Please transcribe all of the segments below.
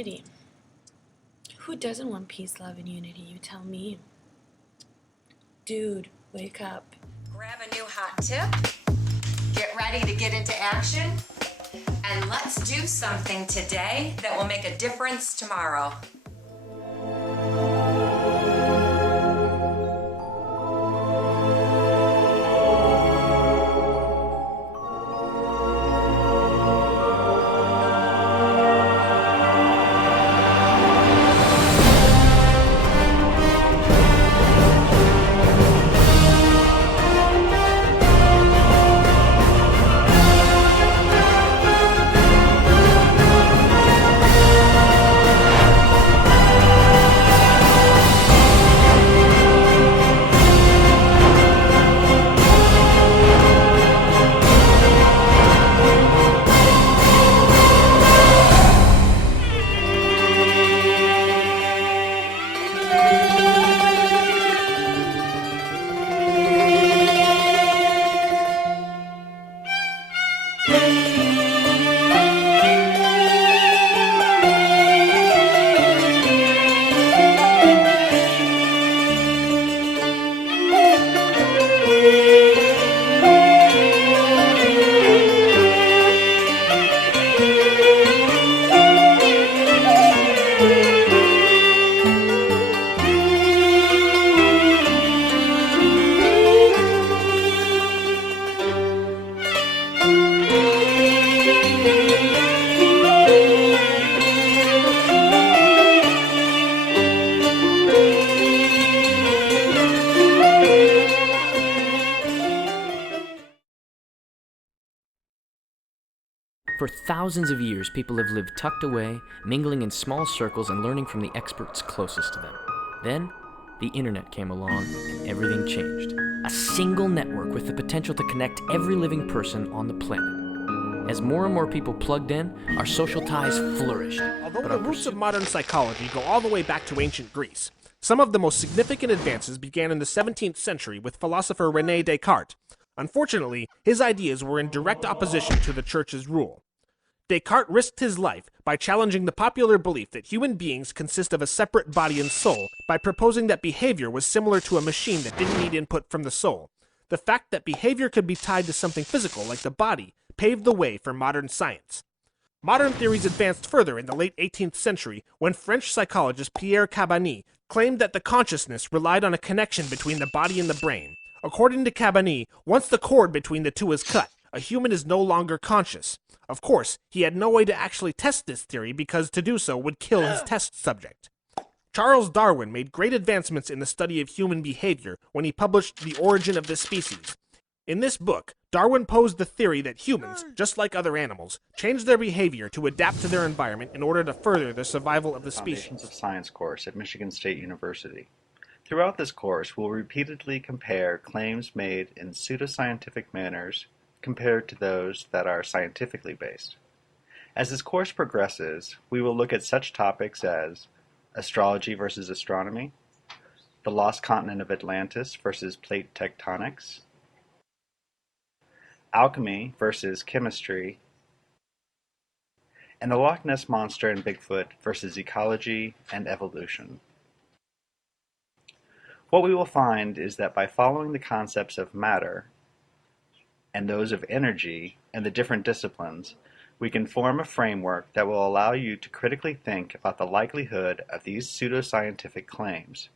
unity. Who doesn't want peace, love, and unity? You tell me. Dude, wake up. Grab a new hot tip, get ready to get into action, and let's do something today that will make a difference tomorrow. For thousands of years, people have lived tucked away, mingling in small circles and learning from the experts closest to them. Then, the internet came along and everything changed. A single network with the potential to connect every living person on the planet. As more and more people plugged in, our social ties flourished. Although the roots of modern psychology go all the way back to ancient Greece, some of the most significant advances began in the 17th century with philosopher René Descartes. Unfortunately, his ideas were in direct opposition to the church's rule. Descartes risked his life by challenging the popular belief that human beings consist of a separate body and soul by proposing that behavior was similar to a machine that didn't need input from the soul. The fact that behavior could be tied to something physical like the body paved the way for modern science. Modern theories advanced further in the late 18th century when French psychologist Pierre Cabanis claimed that the consciousness relied on a connection between the body and the brain. According to Cabanis, once the cord between the two is cut, a human is no longer conscious. Of course, he had no way to actually test this theory because to do so would kill his test subject. Charles Darwin made great advancements in the study of human behavior when he published The Origin of the Species. In this book, Darwin posed the theory that humans, just like other animals, change their behavior to adapt to their environment in order to further the survival of the species. Foundations of Science course at Michigan State University. Throughout this course, we'll repeatedly compare claims made in pseudoscientific manners compared to those that are scientifically based. As this course progresses, we will look at such topics as astrology versus astronomy, the lost continent of Atlantis versus plate tectonics, alchemy versus chemistry, and the Loch Ness Monster and Bigfoot versus ecology and evolution. What we will find is that by following the concepts of matter and those of energy and the different disciplines, we can form a framework that will allow you to critically think about the likelihood of these pseudoscientific claims.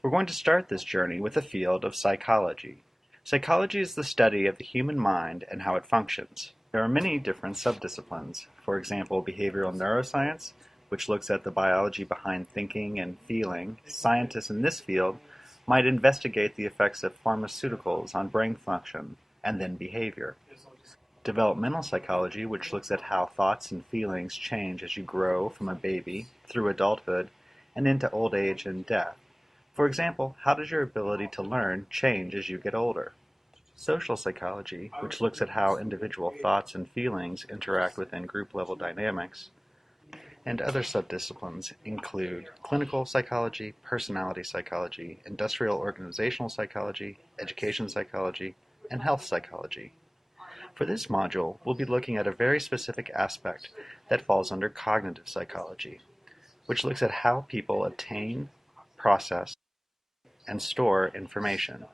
We're going to start this journey with the field of psychology. Psychology is the study of the human mind and how it functions. There are many different subdisciplines. For example, behavioral neuroscience, which looks at the biology behind thinking and feeling. Scientists in this field might investigate the effects of pharmaceuticals on brain function and then behavior. Developmental psychology, which looks at how thoughts and feelings change as you grow from a baby through adulthood and into old age and death. For example, how does your ability to learn change as you get older? Social psychology, which looks at how individual thoughts and feelings interact within group-level dynamics. And other subdisciplines include clinical psychology, personality psychology, industrial organizational psychology, education psychology, and health psychology. For this module, we'll be looking at a very specific aspect that falls under cognitive psychology, which looks at how people obtain, process, and store information.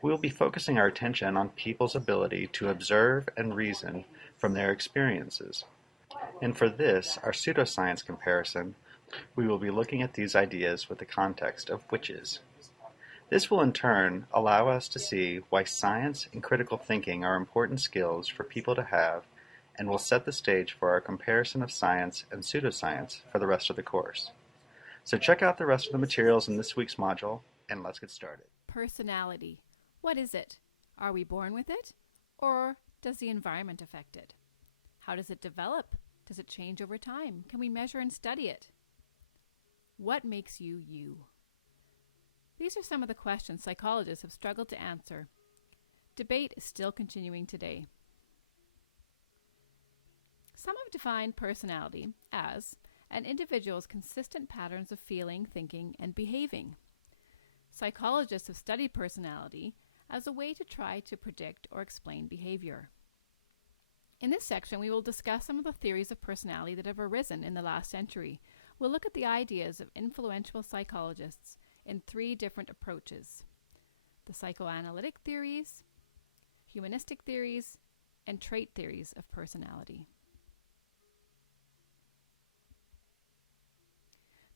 We will be focusing our attention on people's ability to observe and reason from their experiences. And for this, our pseudoscience comparison, we will be looking at these ideas with the context of witches. This will in turn allow us to see why science and critical thinking are important skills for people to have, and will set the stage for our comparison of science and pseudoscience for the rest of the course. So check out the rest of the materials in this week's module, and let's get started. Personality. What is it? Are we born with it? Or does the environment affect it? How does it develop? Does it change over time? Can we measure and study it? What makes you you? These are some of the questions psychologists have struggled to answer. Debate is still continuing today. Some have defined personality as an individual's consistent patterns of feeling, thinking, and behaving. Psychologists have studied personality as a way to try to predict or explain behavior. In this section, we will discuss some of the theories of personality that have arisen in the last century. We'll look at the ideas of influential psychologists in 3 different approaches: the psychoanalytic theories, humanistic theories, and trait theories of personality.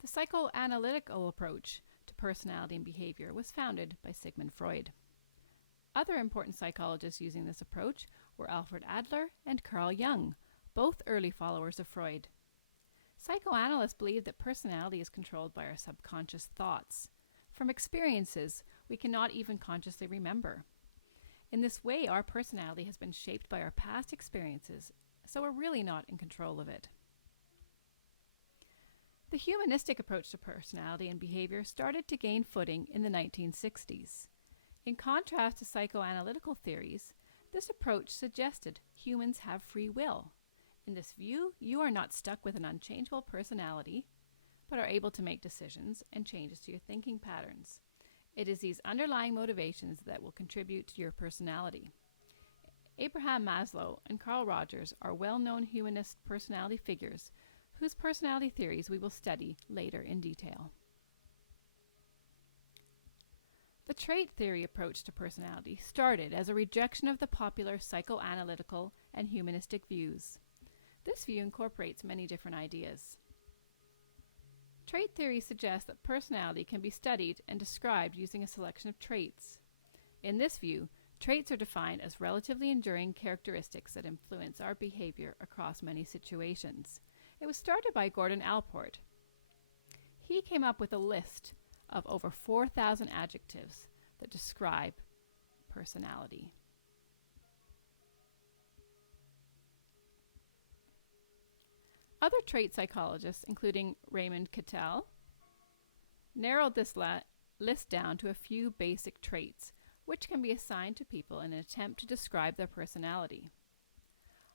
The psychoanalytical approach to personality and behavior was founded by Sigmund Freud. Other important psychologists using this approach were Alfred Adler and Carl Jung, both early followers of Freud. Psychoanalysts believe that personality is controlled by our subconscious thoughts, from experiences we cannot even consciously remember. In this way, our personality has been shaped by our past experiences, so we're really not in control of it. The humanistic approach to personality and behavior started to gain footing in the 1960s. In contrast to psychoanalytical theories, this approach suggested humans have free will. In this view, you are not stuck with an unchangeable personality, but are able to make decisions and changes to your thinking patterns. It is these underlying motivations that will contribute to your personality. Abraham Maslow and Carl Rogers are well-known humanist personality figures whose personality theories we will study later in detail. The trait theory approach to personality started as a rejection of the popular psychoanalytical and humanistic views. This view incorporates many different ideas. Trait theory suggests that personality can be studied and described using a selection of traits. In this view, traits are defined as relatively enduring characteristics that influence our behavior across many situations. It was started by Gordon Allport. He came up with a list of over 4,000 adjectives that describe personality. Other trait psychologists, including Raymond Cattell, narrowed this list down to a few basic traits, which can be assigned to people in an attempt to describe their personality.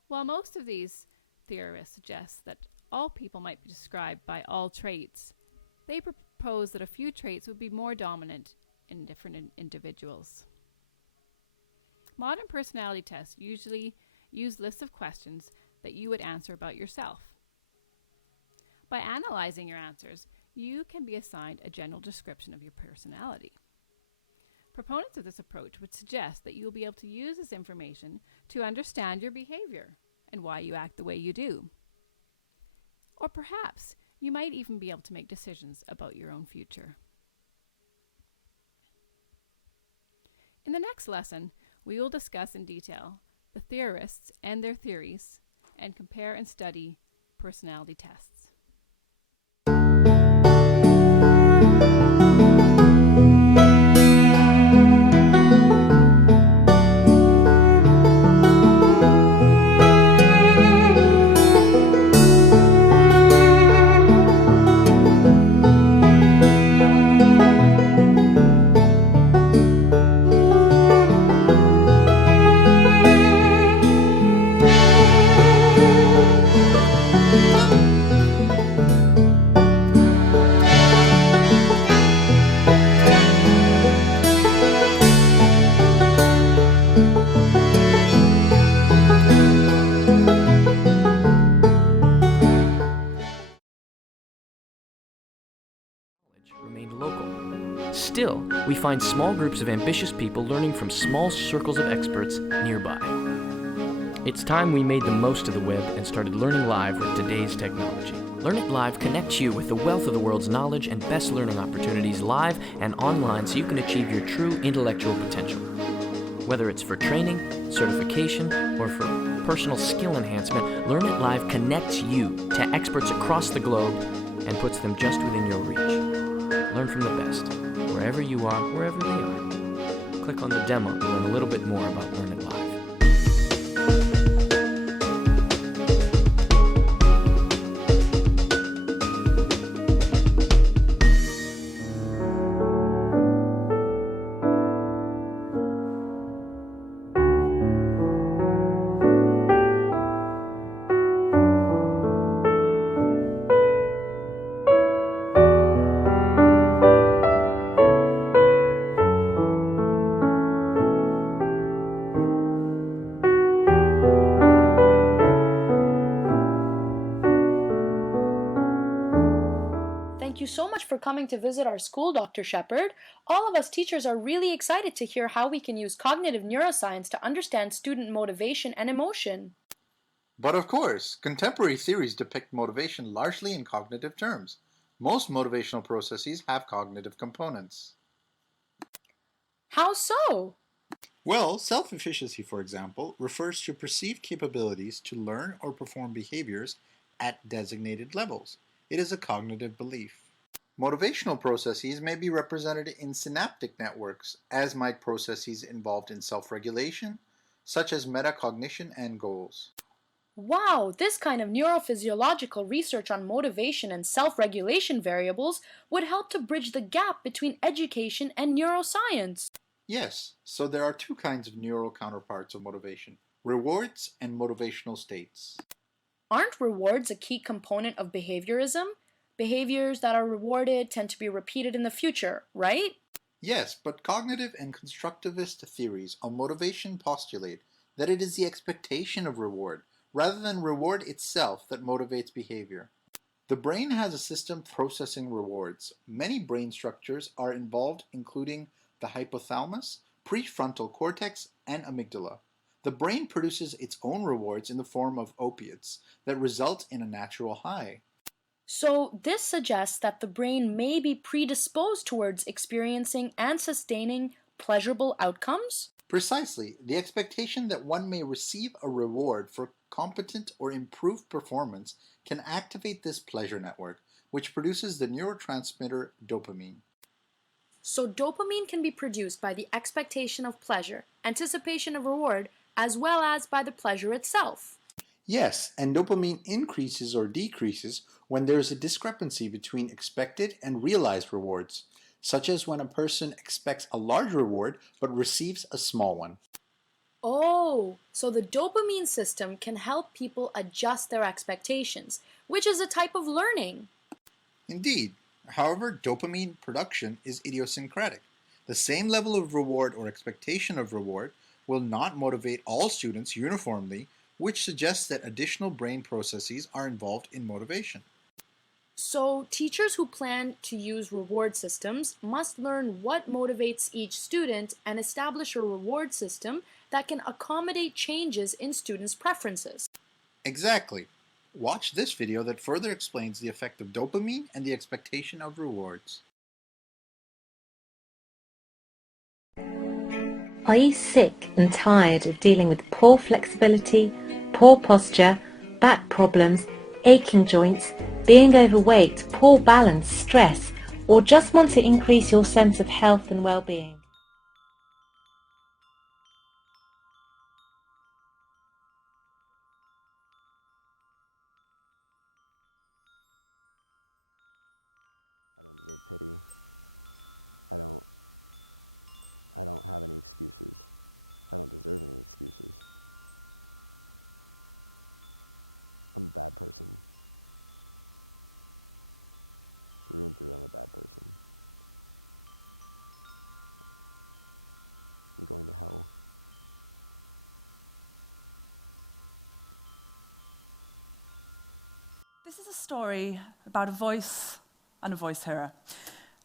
While most of these theorists suggest that all people might be described by all traits, they propose that a few traits would be more dominant in different individuals. Modern personality tests usually use lists of questions that you would answer about yourself. By analyzing your answers, you can be assigned a general description of your personality. Proponents of this approach would suggest that you will be able to use this information to understand your behavior and why you act the way you do. Or perhaps you might even be able to make decisions about your own future. In the next lesson, we will discuss in detail the theorists and their theories and compare and study personality tests. Still, we find small groups of ambitious people learning from small circles of experts nearby. It's time we made the most of the web and started learning live with today's technology. Learn It Live connects you with the wealth of the world's knowledge and best learning opportunities live and online so you can achieve your true intellectual potential. Whether it's for training, certification, or for personal skill enhancement, Learn It Live connects you to experts across the globe and puts them just within your reach. Learn from the best, wherever you are, wherever they are. Click on the demo to learn a little bit more about Learn It Live. Thank you so much for coming to visit our school, Dr. Shepard. All of us teachers are really excited to hear how we can use cognitive neuroscience to understand student motivation and emotion. But of course, contemporary theories depict motivation largely in cognitive terms. Most motivational processes have cognitive components. How so? Well, self-efficacy, for example, refers to perceived capabilities to learn or perform behaviors at designated levels. It is a cognitive belief. Motivational processes may be represented in synaptic networks, as might processes involved in self-regulation, such as metacognition and goals. Wow, this kind of neurophysiological research on motivation and self-regulation variables would help to bridge the gap between education and neuroscience. Yes, so there are two kinds of neural counterparts of motivation: rewards and motivational states. Aren't rewards a key component of behaviorism? Behaviors that are rewarded tend to be repeated in the future, right? Yes, but cognitive and constructivist theories on motivation postulate that it is the expectation of reward, rather than reward itself, that motivates behavior. The brain has a system processing rewards. Many brain structures are involved, including the hypothalamus, prefrontal cortex, and amygdala. The brain produces its own rewards in the form of opiates that result in a natural high. So this suggests that the brain may be predisposed towards experiencing and sustaining pleasurable outcomes? Precisely, the expectation that one may receive a reward for competent or improved performance can activate this pleasure network, which produces the neurotransmitter dopamine. So dopamine can be produced by the expectation of pleasure, anticipation of reward, as well as by the pleasure itself. Yes, and dopamine increases or decreases when there is a discrepancy between expected and realized rewards, such as when a person expects a large reward but receives a small one. Oh, so the dopamine system can help people adjust their expectations, which is a type of learning. Indeed. However, dopamine production is idiosyncratic. The same level of reward or expectation of reward will not motivate all students uniformly, which suggests that additional brain processes are involved in motivation. So teachers who plan to use reward systems must learn what motivates each student and establish a reward system that can accommodate changes in students' preferences. Exactly. Watch this video that further explains the effect of dopamine and the expectation of rewards. Are you sick and tired of dealing with poor flexibility, poor posture, back problems, aching joints, being overweight, poor balance, stress, or just want to increase your sense of health and well-being? This is a story about a voice and a voice hearer.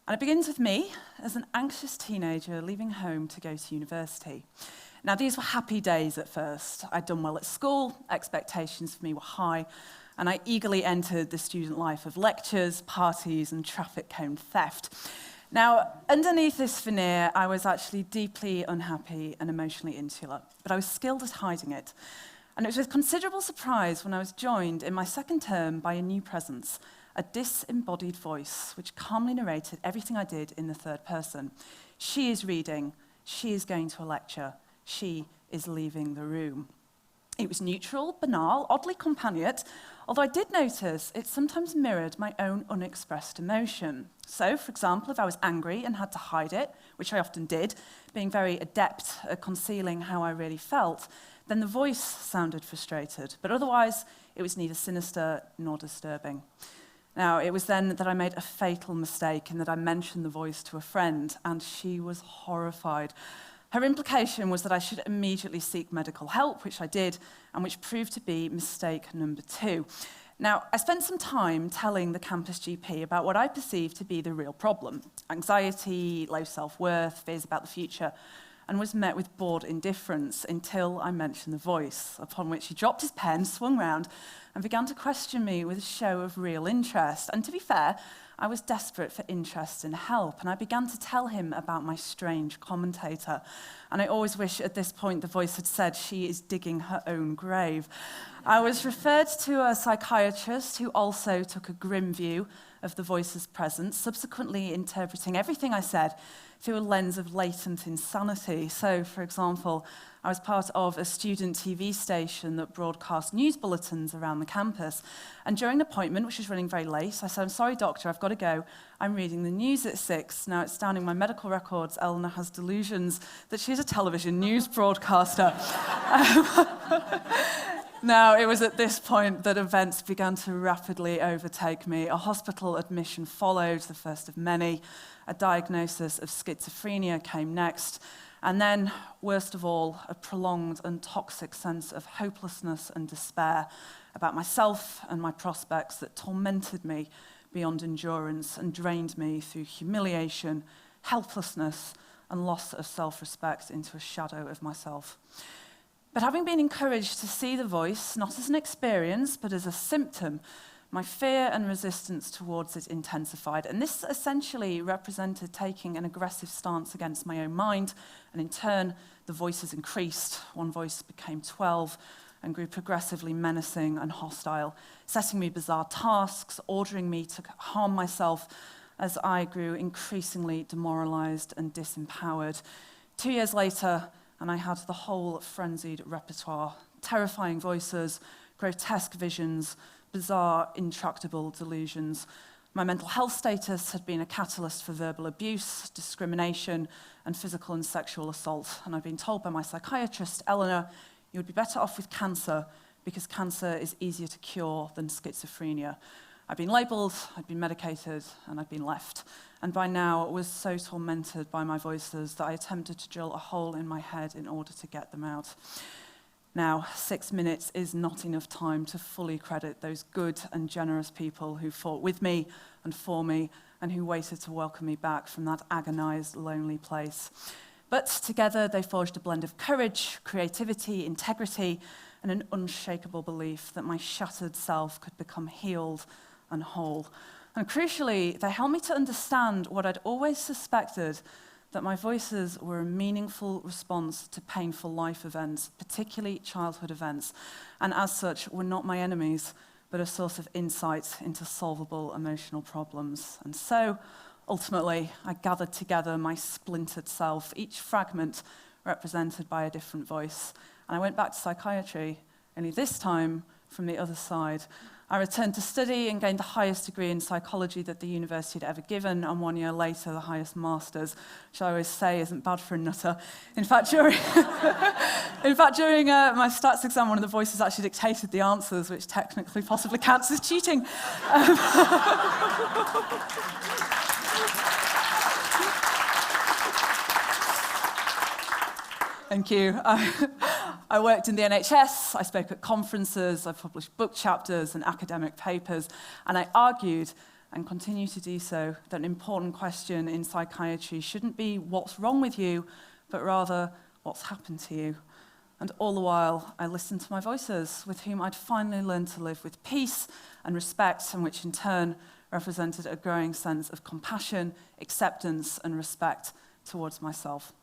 And it begins with me as an anxious teenager leaving home to go to university. Now, these were happy days at first. I'd done well at school, expectations for me were high, and I eagerly entered the student life of lectures, parties, and traffic cone theft. Now, underneath this veneer, I was actually deeply unhappy and emotionally insular, but I was skilled at hiding it. And it was with considerable surprise when I was joined in my second term by a new presence, a disembodied voice which calmly narrated everything I did in the third person. She is reading, she is going to a lecture, she is leaving the room. It was neutral, banal, oddly companionate, although I did notice it sometimes mirrored my own unexpressed emotion. So, for example, if I was angry and had to hide it, which I often did, being very adept at concealing how I really felt, then the voice sounded frustrated, but otherwise it was neither sinister nor disturbing. Now, it was then that I made a fatal mistake in that I mentioned the voice to a friend, and she was horrified. Her implication was that I should immediately seek medical help, which I did, and which proved to be mistake number 2. Now, I spent some time telling the campus GP about what I perceived to be the real problem: anxiety, low self-worth, fears about the future, and was met with bored indifference until I mentioned the voice, upon which he dropped his pen, swung round, and began to question me with a show of real interest. And to be fair, I was desperate for interest and help, and I began to tell him about my strange commentator. And I always wish at this point the voice had said, "She is digging her own grave." I was referred to a psychiatrist who also took a grim view of the voice's presence, subsequently interpreting everything I said through a lens of latent insanity. So, for example, I was part of a student TV station that broadcast news bulletins around the campus. And during an appointment, which was running very late, I said, "I'm sorry, doctor, I've got to go. I'm reading the news at 6. Now, it's down in my medical records, Eleanor has delusions that she's a television news broadcaster. Now, it was at this point that events began to rapidly overtake me. A hospital admission followed, the first of many. A diagnosis of schizophrenia came next. And then, worst of all, a prolonged and toxic sense of hopelessness and despair about myself and my prospects that tormented me beyond endurance and drained me through humiliation, helplessness, and loss of self-respect into a shadow of myself. But having been encouraged to see the voice, not as an experience, but as a symptom, my fear and resistance towards it intensified. And this essentially represented taking an aggressive stance against my own mind, and in turn, the voices increased. One voice became 12 and grew progressively menacing and hostile, setting me bizarre tasks, ordering me to harm myself as I grew increasingly demoralized and disempowered. 2 years later, and I had the whole frenzied repertoire: terrifying voices, grotesque visions, bizarre, intractable delusions. My mental health status had been a catalyst for verbal abuse, discrimination, and physical and sexual assault. And I'd been told by my psychiatrist, "Eleanor, you would be better off with cancer because cancer is easier to cure than schizophrenia." I'd been labelled, I'd been medicated, and I'd been left. And by now, I was so tormented by my voices that I attempted to drill a hole in my head in order to get them out. Now, 6 minutes is not enough time to fully credit those good and generous people who fought with me and for me, and who waited to welcome me back from that agonized, lonely place. But together, they forged a blend of courage, creativity, integrity, and an unshakable belief that my shattered self could become healed and whole. And crucially, they helped me to understand what I'd always suspected, that my voices were a meaningful response to painful life events, particularly childhood events, and as such were not my enemies, but a source of insight into solvable emotional problems. And so, ultimately, I gathered together my splintered self, each fragment represented by a different voice, and I went back to psychiatry, only this time from the other side. I returned to study and gained the highest degree in psychology that the university had ever given, and 1 year later, the highest master's, which I always say isn't bad for a nutter. In fact, during my stats exam, one of the voices actually dictated the answers, which technically possibly counts as cheating. Thank you. I worked in the NHS, I spoke at conferences, I published book chapters and academic papers, and I argued and continue to do so, that an important question in psychiatry shouldn't be what's wrong with you, but rather what's happened to you. And all the while, I listened to my voices, with whom I'd finally learned to live with peace and respect, and which in turn represented a growing sense of compassion, acceptance, and respect towards myself.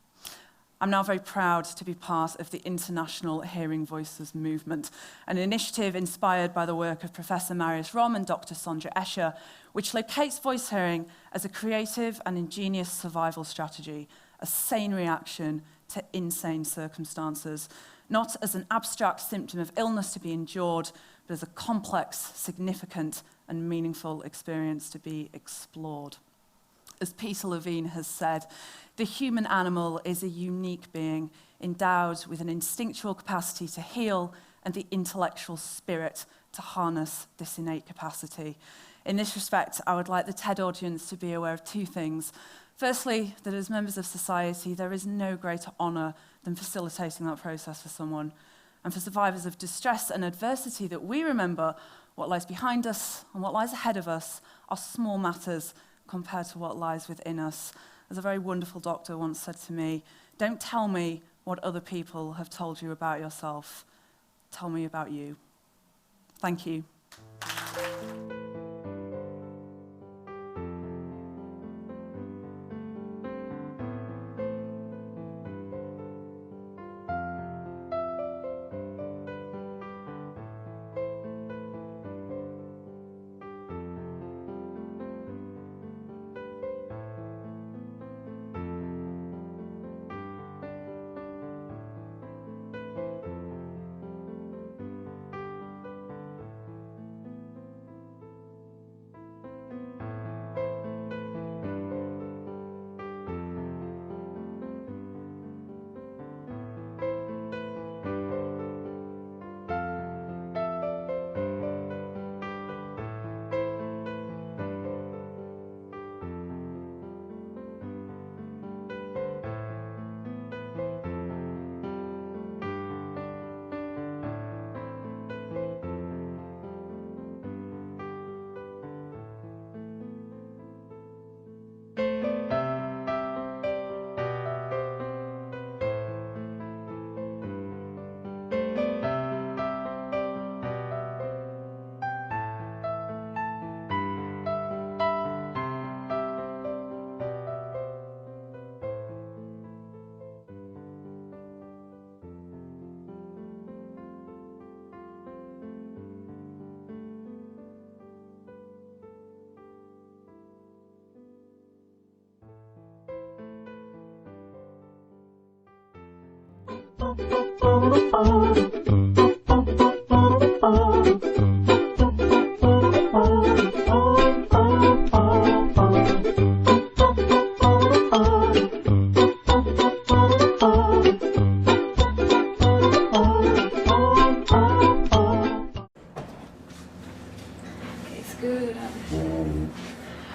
I'm now very proud to be part of the International Hearing Voices movement, an initiative inspired by the work of Professor Marius Rom and Dr. Sondra Escher, which locates voice hearing as a creative and ingenious survival strategy, a sane reaction to insane circumstances, not as an abstract symptom of illness to be endured, but as a complex, significant, and meaningful experience to be explored. As Peter Levine has said, the human animal is a unique being endowed with an instinctual capacity to heal and the intellectual spirit to harness this innate capacity. In this respect, I would like the TED audience to be aware of two things. Firstly, that as members of society, there is no greater honour than facilitating that process for someone. And for survivors of distress and adversity, that we remember what lies behind us and what lies ahead of us are small matters compared to what lies within us. As a very wonderful doctor once said to me, "Don't tell me what other people have told you about yourself. Tell me about you." Thank you.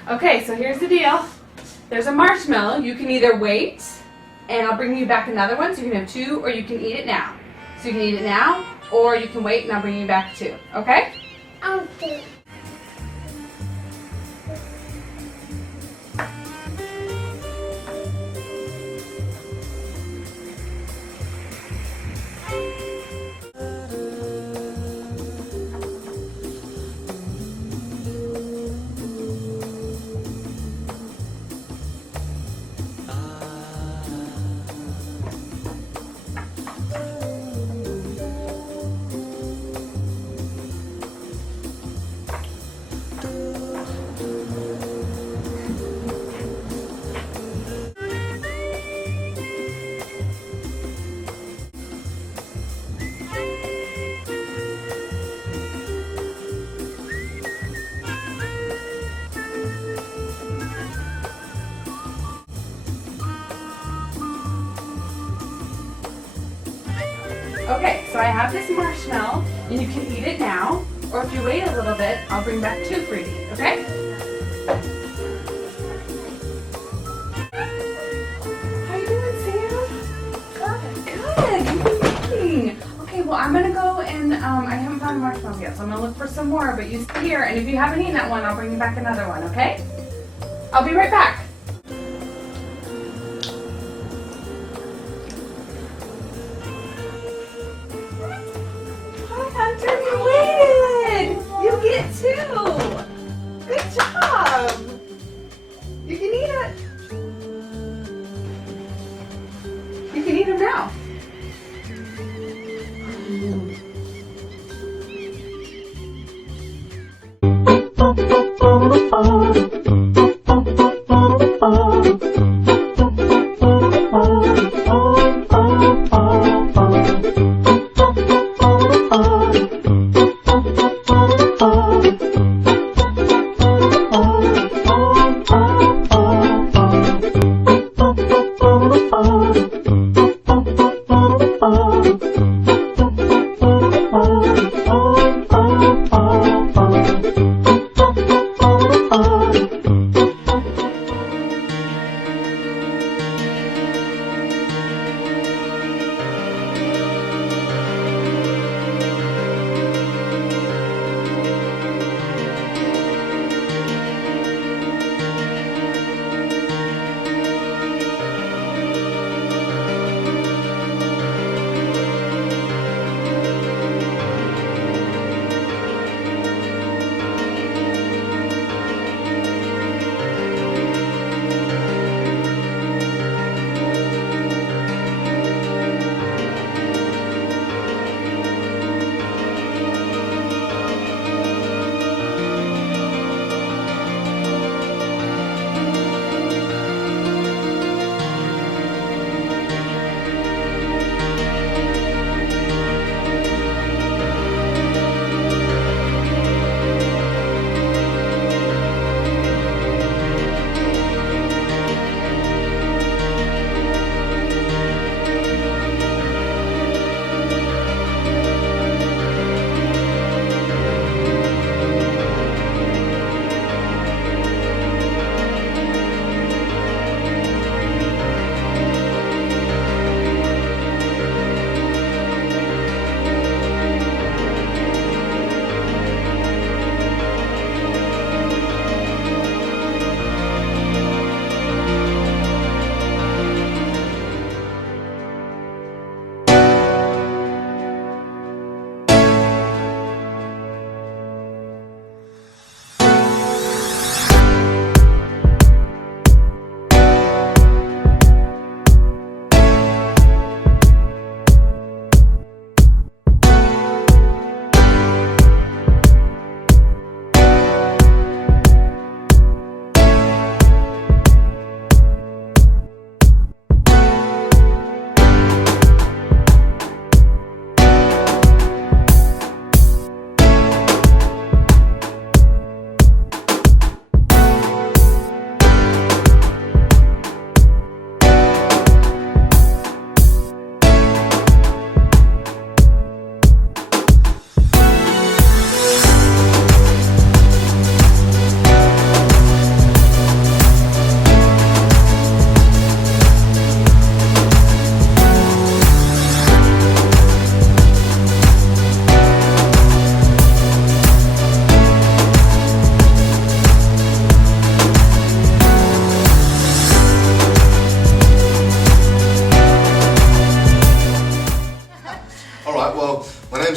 Okay, so here's the deal. There's a marshmallow. You can either wait, and I'll bring you back another one, so you can have two, or you can eat it now. So you can eat it now, or you can wait, and I'll bring you back two. Okay? Okay. Okay, so I have this marshmallow, and you can eat it now, or if you wait a little bit, I'll bring back two for you to eat, okay? How you doing, Sam? Good. Good. You've been making. Okay, well, I'm gonna go and then I haven't found a marshmallow yet, so I'm gonna look for some more, but you stay here, and if you haven't eaten that one, I'll bring you back another one, okay? I'll be right back. Hi, Hunter, you waited! You get two! Good job! You can eat it. You can eat them now.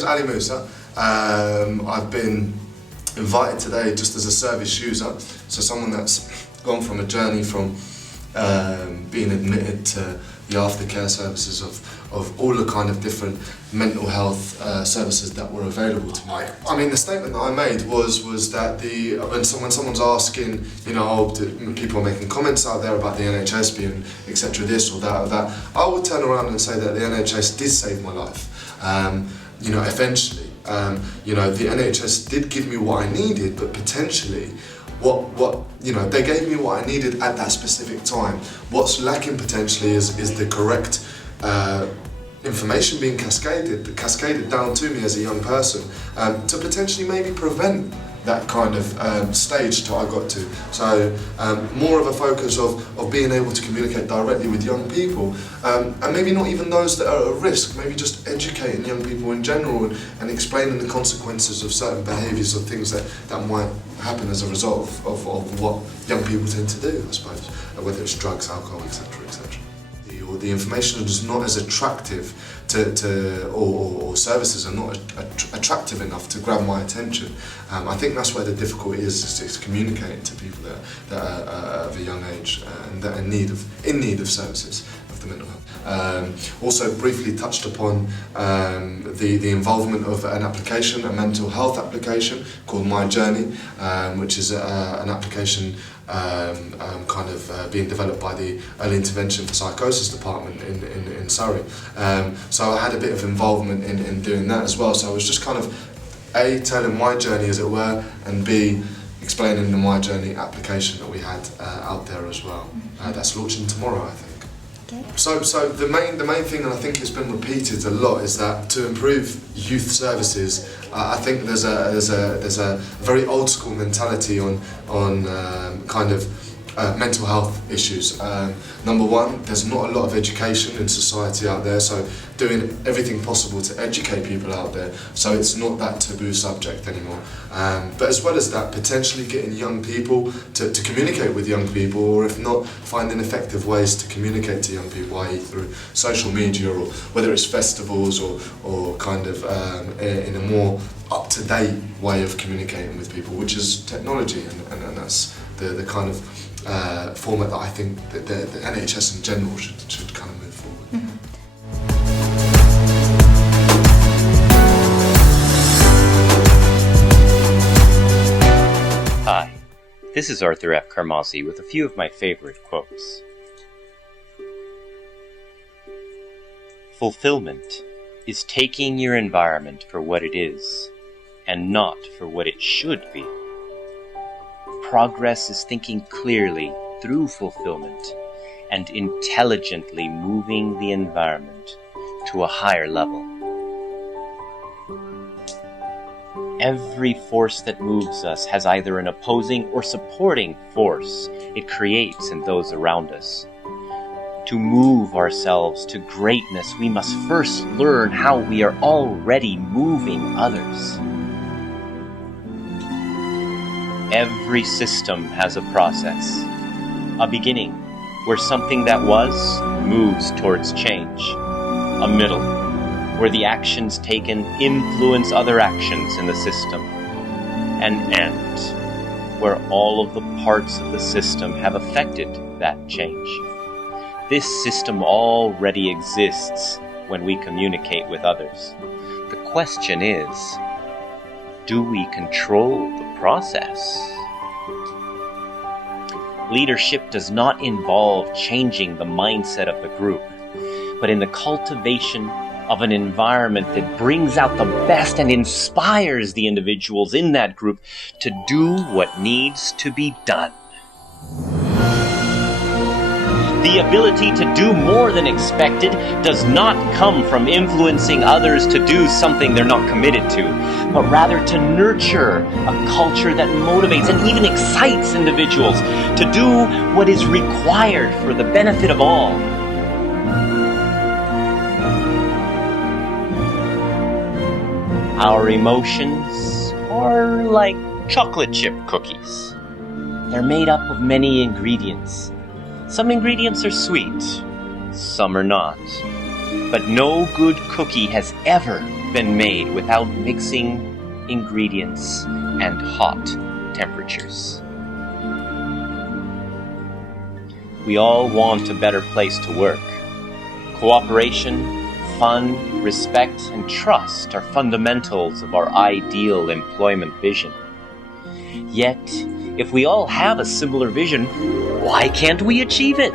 Ali Musa. I've been invited today just as a service user, so someone that's gone from a journey from being admitted to the aftercare services of all the kind of different mental health services that were available to me. I mean, the statement that I made was that when someone's asking, you know, people are making comments out there about the NHS being etc. this or that, I would turn around and say that the NHS did save my life. You know, eventually, you know, the NHS did give me what I needed, but potentially, what you know, they gave me what I needed at that specific time. What's lacking potentially is the correct information being cascaded down to me as a young person to potentially maybe prevent that kind of stage that I got to. So more of a focus of being able to communicate directly with young people, and maybe not even those that are at risk, maybe just educating young people in general and explaining the consequences of certain behaviours or things that might happen as a result of what young people tend to do, I suppose, whether it's drugs, alcohol, etc., etc. The information is not as attractive or services are not attractive enough to grab my attention. I think that's where the difficulty is communicating to people that are of a young age and that are in need of services of the mental health. Also briefly touched upon the involvement of an application, a mental health application called My Journey, which is an application being developed by the Early Intervention for Psychosis Department in Surrey. So I had a bit of involvement in doing that as well. So I was just kind of A, telling my journey as it were, and B, explaining the My Journey application that we had out there as well. That's launching tomorrow, I think. So the main thing, and I think it's been repeated a lot, is that to improve youth services, I think there's a very old school mentality on mental health issues. Number one, there's not a lot of education in society out there, so doing everything possible to educate people out there, so it's not that taboo subject anymore. But as well as that, potentially getting young people to communicate with young people, or if not, finding effective ways to communicate to young people, i.e. through social media, or whether it's festivals or in a more up-to-date way of communicating with people, which is technology, and that's the kind of format that I think that the NHS in general should kind of move forward. Mm-hmm. Hi, this is Arthur F. Carmazzi with a few of my favorite quotes. Fulfillment is taking your environment for what it is, and not for what it should be. Progress is thinking clearly through fulfillment and intelligently moving the environment to a higher level. Every force that moves us has either an opposing or supporting force it creates in those around us. To move ourselves to greatness, we must first learn how we are already moving others. Every system has a process, a beginning where something that was moves towards change, a middle where the actions taken influence other actions in the system, an end where all of the parts of the system have affected that change. This system already exists when we communicate with others. The question is, do we control the process? Leadership does not involve changing the mindset of the group, but in the cultivation of an environment that brings out the best and inspires the individuals in that group to do what needs to be done. The ability to do more than expected does not come from influencing others to do something they're not committed to, but rather to nurture a culture that motivates and even excites individuals to do what is required for the benefit of all. Our emotions are like chocolate chip cookies. They're made up of many ingredients. Some ingredients are sweet, some are not. But no good cookie has ever been made without mixing ingredients and hot temperatures. We all want a better place to work. Cooperation, fun, respect, and trust are fundamentals of our ideal employment vision. Yet, if we all have a similar vision, why can't we achieve it?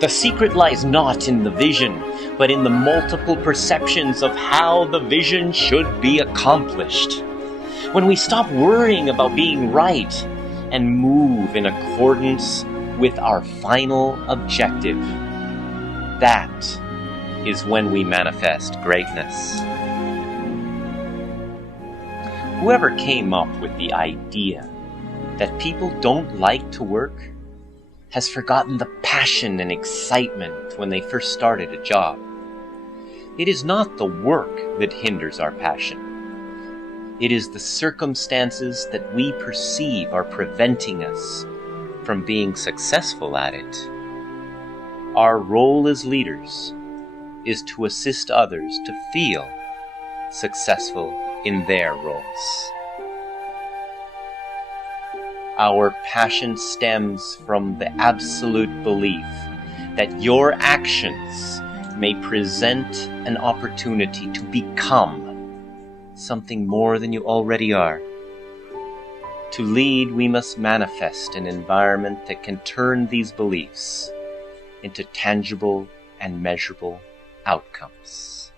The secret lies not in the vision, but in the multiple perceptions of how the vision should be accomplished. When we stop worrying about being right and move in accordance with our final objective, that is when we manifest greatness. Whoever came up with the idea that people don't like to work has forgotten the passion and excitement when they first started a job. It is not the work that hinders our passion. It is the circumstances that we perceive are preventing us from being successful at it. Our role as leaders is to assist others to feel successful in their roles. Our passion stems from the absolute belief that your actions may present an opportunity to become something more than you already are. To lead, we must manifest an environment that can turn these beliefs into tangible and measurable outcomes.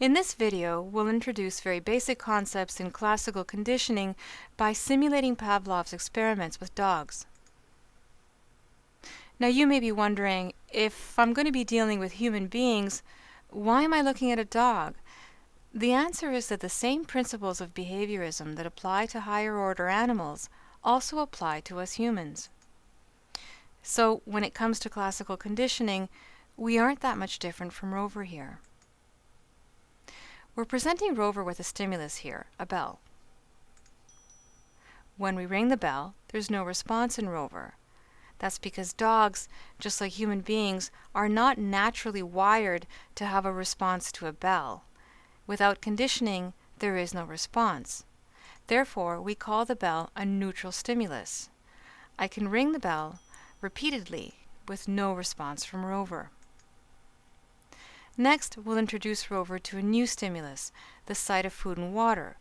In this video, we'll introduce very basic concepts in classical conditioning by simulating Pavlov's experiments with dogs. Now you may be wondering, if I'm going to be dealing with human beings, why am I looking at a dog? The answer is that the same principles of behaviorism that apply to higher order animals also apply to us humans. So when it comes to classical conditioning, we aren't that much different from Rover here. We're presenting Rover with a stimulus here, a bell. When we ring the bell, there's no response in Rover. That's because dogs, just like human beings, are not naturally wired to have a response to a bell. Without conditioning, there is no response. Therefore, we call the bell a neutral stimulus. I can ring the bell repeatedly with no response from Rover. Next, we'll introduce Rover to a new stimulus, the sight of food and water.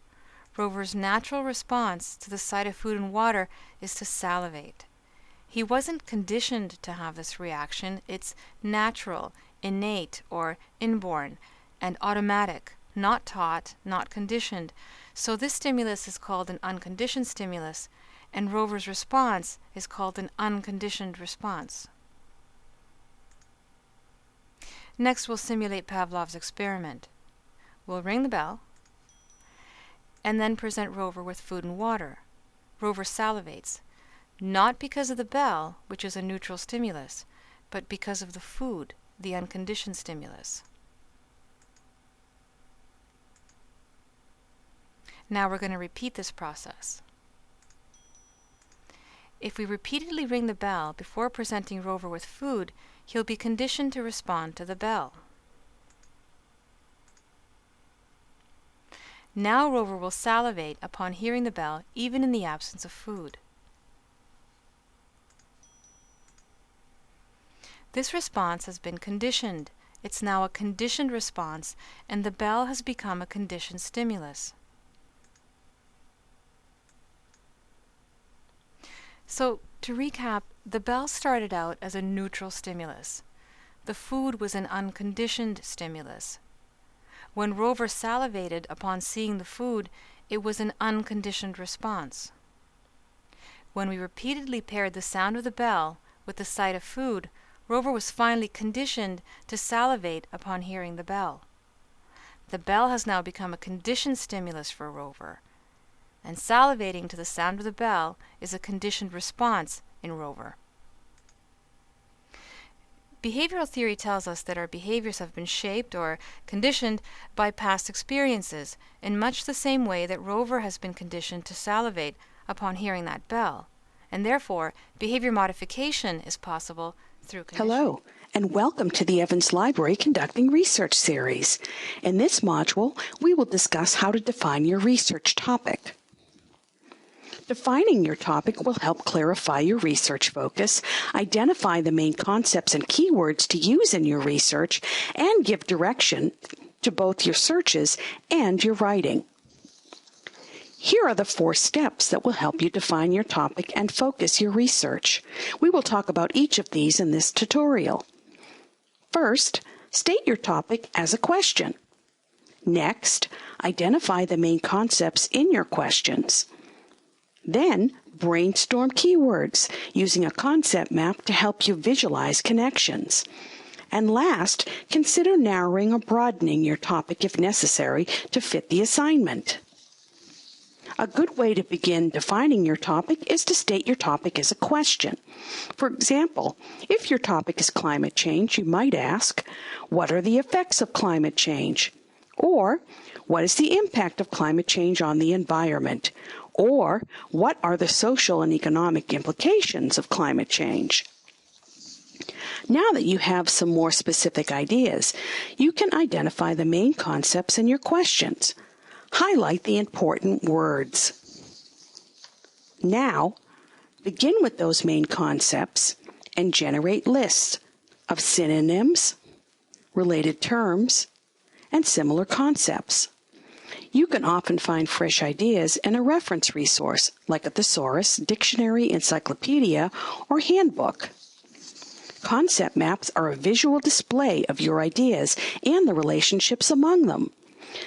Rover's natural response to the sight of food and water is to salivate. He wasn't conditioned to have this reaction. It's natural, innate, or inborn, and automatic, not taught, not conditioned. So this stimulus is called an unconditioned stimulus, and Rover's response is called an unconditioned response. Next, we'll simulate Pavlov's experiment. We'll ring the bell, and then present Rover with food and water. Rover salivates, not because of the bell, which is a neutral stimulus, but because of the food, the unconditioned stimulus. Now we're going to repeat this process. If we repeatedly ring the bell before presenting Rover with food, he'll be conditioned to respond to the bell. Now Rover will salivate upon hearing the bell, even in the absence of food. This response has been conditioned. It's now a conditioned response, and the bell has become a conditioned stimulus. So, to recap, the bell started out as a neutral stimulus. The food was an unconditioned stimulus. When Rover salivated upon seeing the food, it was an unconditioned response. When we repeatedly paired the sound of the bell with the sight of food, Rover was finally conditioned to salivate upon hearing the bell. The bell has now become a conditioned stimulus for Rover, and salivating to the sound of the bell is a conditioned response in Rover. Behavioral theory tells us that our behaviors have been shaped or conditioned by past experiences in much the same way that Rover has been conditioned to salivate upon hearing that bell, and therefore behavior modification is possible through conditioning. Hello, and welcome to the Evans Library Conducting Research series. In this module, we will discuss how to define your research topic. Defining your topic will help clarify your research focus, identify the main concepts and keywords to use in your research, and give direction to both your searches and your writing. Here are the 4 steps that will help you define your topic and focus your research. We will talk about each of these in this tutorial. First, state your topic as a question. Next, identify the main concepts in your questions. Then, brainstorm keywords using a concept map to help you visualize connections. And last, consider narrowing or broadening your topic if necessary to fit the assignment. A good way to begin defining your topic is to state your topic as a question. For example, if your topic is climate change, you might ask, what are the effects of climate change? Or, what is the impact of climate change on the environment? Or, what are the social and economic implications of climate change? Now that you have some more specific ideas, you can identify the main concepts in your questions. Highlight the important words. Now, begin with those main concepts and generate lists of synonyms, related terms, and similar concepts. You can often find fresh ideas in a reference resource like a thesaurus, dictionary, encyclopedia, or handbook. Concept maps are a visual display of your ideas and the relationships among them.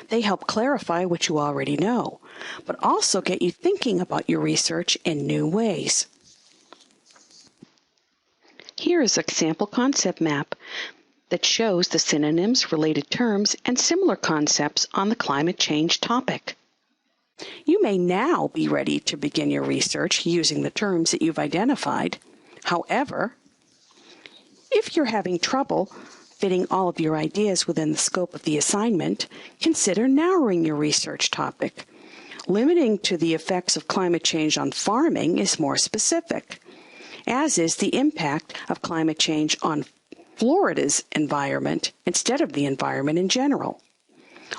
They help clarify what you already know, but also get you thinking about your research in new ways. Here is a sample concept map that shows the synonyms, related terms, and similar concepts on the climate change topic. You may now be ready to begin your research using the terms that you've identified. However, if you're having trouble fitting all of your ideas within the scope of the assignment, consider narrowing your research topic. Limiting to the effects of climate change on farming is more specific, as is the impact of climate change on Florida's environment instead of the environment in general.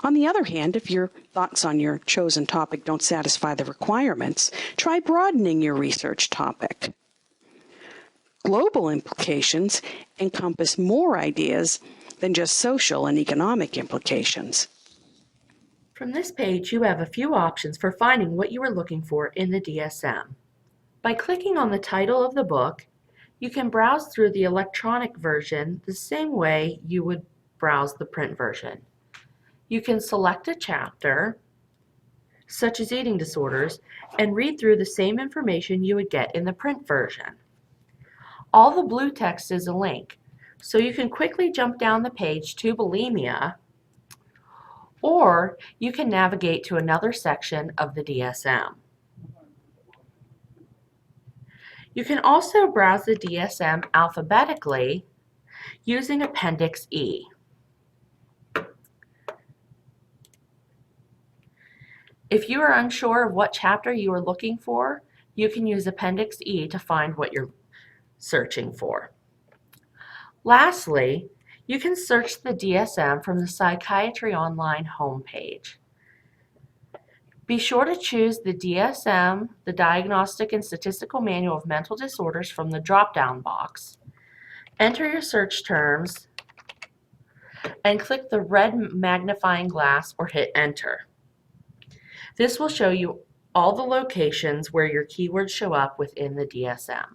On the other hand, if your thoughts on your chosen topic don't satisfy the requirements, try broadening your research topic. Global implications encompass more ideas than just social and economic implications. From this page, you have a few options for finding what you are looking for in the DSM. By clicking on the title of the book, you can browse through the electronic version the same way you would browse the print version. You can select a chapter, such as eating disorders, and read through the same information you would get in the print version. All the blue text is a link, so you can quickly jump down the page to bulimia, or you can navigate to another section of the DSM. You can also browse the DSM alphabetically using Appendix E. If you are unsure of what chapter you are looking for, you can use Appendix E to find what you're searching for. Lastly, you can search the DSM from the Psychiatry Online homepage. Be sure to choose the DSM, the Diagnostic and Statistical Manual of Mental Disorders, from the drop-down box. Enter your search terms and click the red magnifying glass or hit enter. This will show you all the locations where your keywords show up within the DSM.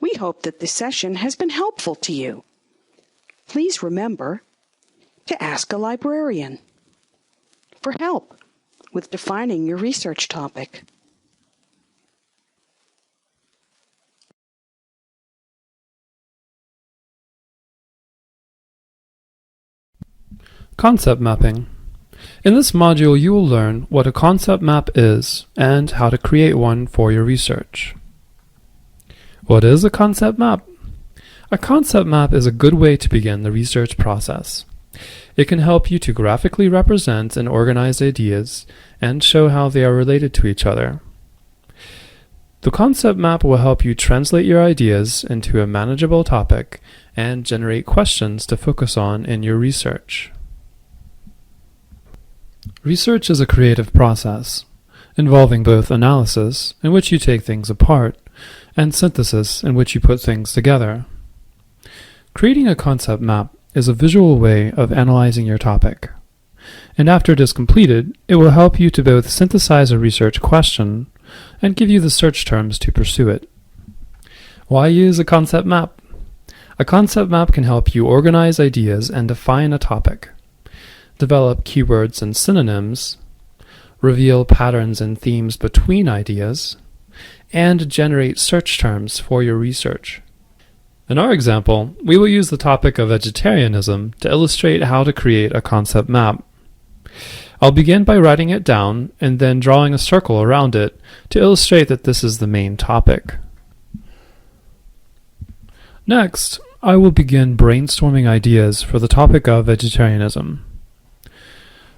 We hope that this session has been helpful to you. Please remember to ask a librarian for help with defining your research topic. Concept mapping. In this module, you will learn what a concept map is and how to create one for your research. What is a concept map? A concept map is a good way to begin the research process. It can help you to graphically represent and organize ideas and show how they are related to each other. The concept map will help you translate your ideas into a manageable topic and generate questions to focus on in your research. Research is a creative process, involving both analysis, in which you take things apart, and synthesis, in which you put things together. Creating a concept map is a visual way of analyzing your topic, and after it is completed, it will help you to both synthesize a research question and give you the search terms to pursue it. Why use a concept map? A concept map can help you organize ideas and define a topic, develop keywords and synonyms, reveal patterns and themes between ideas, and generate search terms for your research. In our example, we will use the topic of vegetarianism to illustrate how to create a concept map. I'll begin by writing it down and then drawing a circle around it to illustrate that this is the main topic. Next, I will begin brainstorming ideas for the topic of vegetarianism.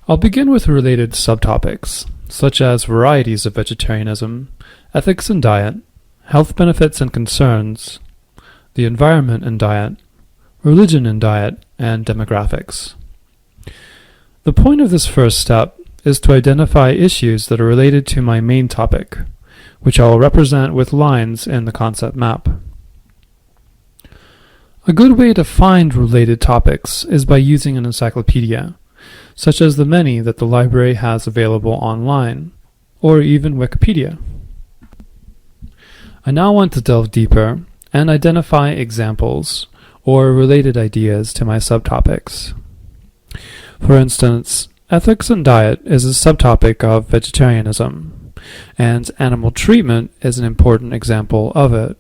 I'll begin with related subtopics, such as varieties of vegetarianism, ethics in diet, health benefits and concerns, the environment in diet, religion in diet, and demographics. The point of this first step is to identify issues that are related to my main topic, which I will represent with lines in the concept map. A good way to find related topics is by using an encyclopedia, such as the many that the library has available online, or even Wikipedia. I now want to delve deeper and identify examples or related ideas to my subtopics. For instance, ethics and diet is a subtopic of vegetarianism, and animal treatment is an important example of it.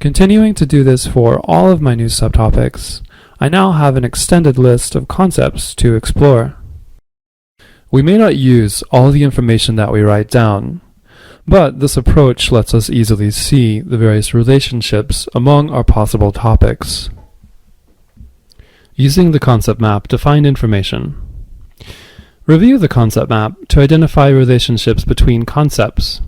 Continuing to do this for all of my new subtopics, I now have an extended list of concepts to explore. We may not use all the information that we write down, but this approach lets us easily see the various relationships among our possible topics. Using the concept map to find information. Review the concept map to identify relationships between concepts,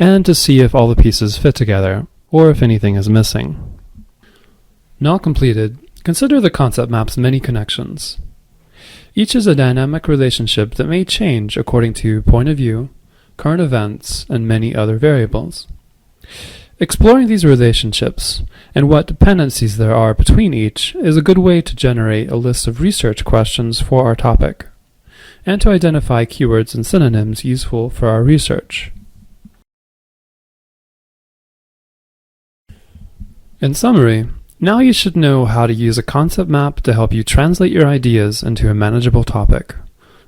and to see if all the pieces fit together, or if anything is missing. Not completed, consider the concept map's many connections. Each is a dynamic relationship that may change according to point of view, current events, and many other variables. Exploring these relationships and what dependencies there are between each is a good way to generate a list of research questions for our topic, and to identify keywords and synonyms useful for our research. In summary, now you should know how to use a concept map to help you translate your ideas into a manageable topic,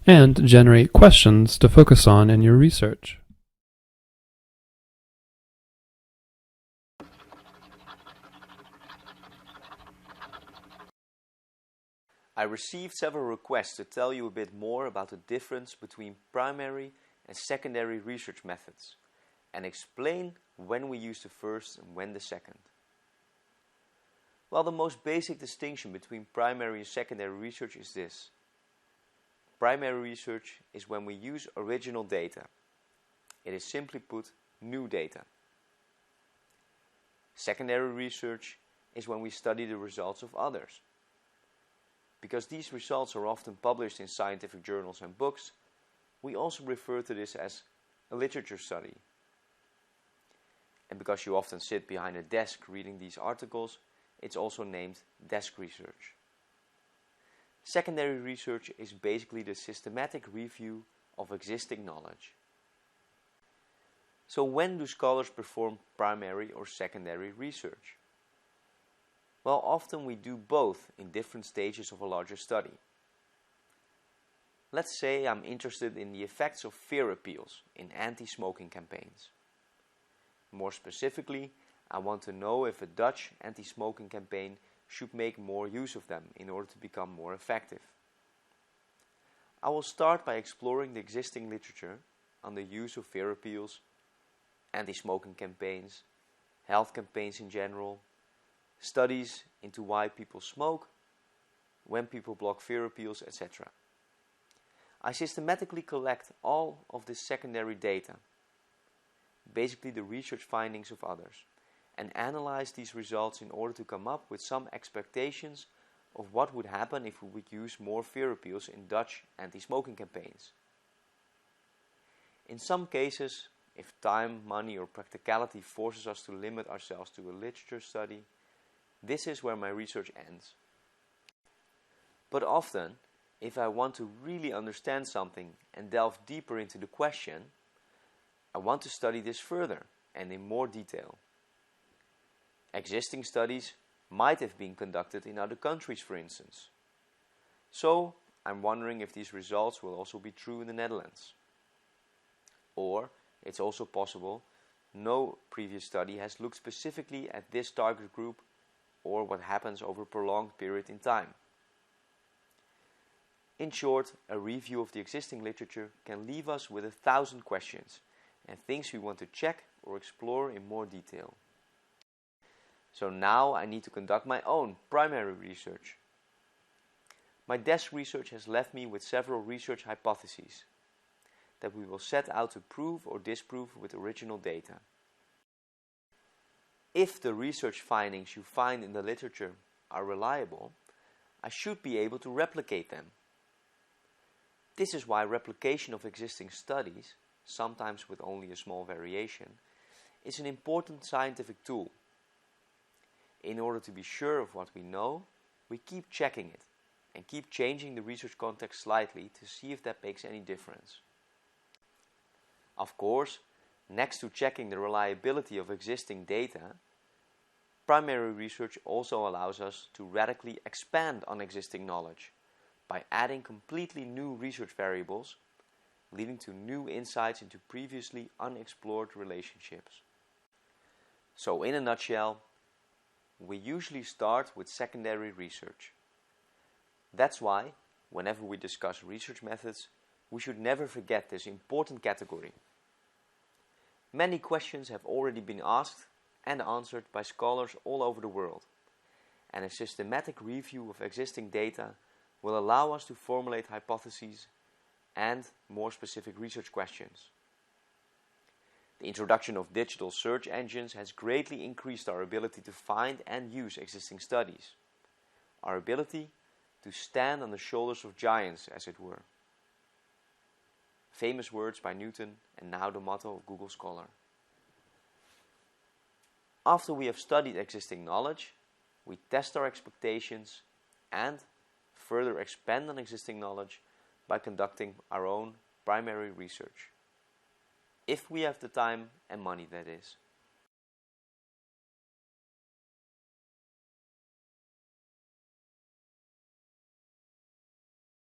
and generate questions to focus on in your research. I received several requests to tell you a bit more about the difference between primary and secondary research methods, and explain when we use the first and when the second. Well, the most basic distinction between primary and secondary research is this. Primary research is when we use original data. It is simply put, new data. Secondary research is when we study the results of others. Because these results are often published in scientific journals and books, we also refer to this as a literature study. And because you often sit behind a desk reading these articles, it's also named desk research. Secondary research is basically the systematic review of existing knowledge. So when do scholars perform primary or secondary research? Well, often we do both in different stages of a larger study. Let's say I'm interested in the effects of fear appeals in anti-smoking campaigns. More specifically, I want to know if a Dutch anti-smoking campaign should make more use of them in order to become more effective. I will start by exploring the existing literature on the use of fear appeals, anti-smoking campaigns, health campaigns in general, studies into why people smoke, when people block fear appeals, etc. I systematically collect all of this secondary data, basically the research findings of others, and analyze these results in order to come up with some expectations of what would happen if we would use more fear appeals in Dutch anti-smoking campaigns. In some cases, if time, money or practicality forces us to limit ourselves to a literature study, this is where my research ends. But often, if I want to really understand something and delve deeper into the question, I want to study this further and in more detail. Existing studies might have been conducted in other countries, for instance. So, I'm wondering if these results will also be true in the Netherlands. Or, it's also possible no previous study has looked specifically at this target group or what happens over a prolonged period in time. In short, a review of the existing literature can leave us with 1,000 questions and things we want to check or explore in more detail. So now I need to conduct my own primary research. My desk research has left me with several research hypotheses that we will set out to prove or disprove with original data. If the research findings you find in the literature are reliable, I should be able to replicate them. This is why replication of existing studies, sometimes with only a small variation, is an important scientific tool. In order to be sure of what we know, we keep checking it and keep changing the research context slightly to see if that makes any difference. Of course, next to checking the reliability of existing data, primary research also allows us to radically expand on existing knowledge, by adding completely new research variables, leading to new insights into previously unexplored relationships. So in a nutshell, we usually start with secondary research. That's why, whenever we discuss research methods, we should never forget this important category. Many questions have already been asked and answered by scholars all over the world, and a systematic review of existing data will allow us to formulate hypotheses and more specific research questions. The introduction of digital search engines has greatly increased our ability to find and use existing studies, our ability to stand on the shoulders of giants, as it were. Famous words by Newton, and now the motto of Google Scholar. After we have studied existing knowledge, we test our expectations and further expand on existing knowledge by conducting our own primary research. If we have the time and money, that is.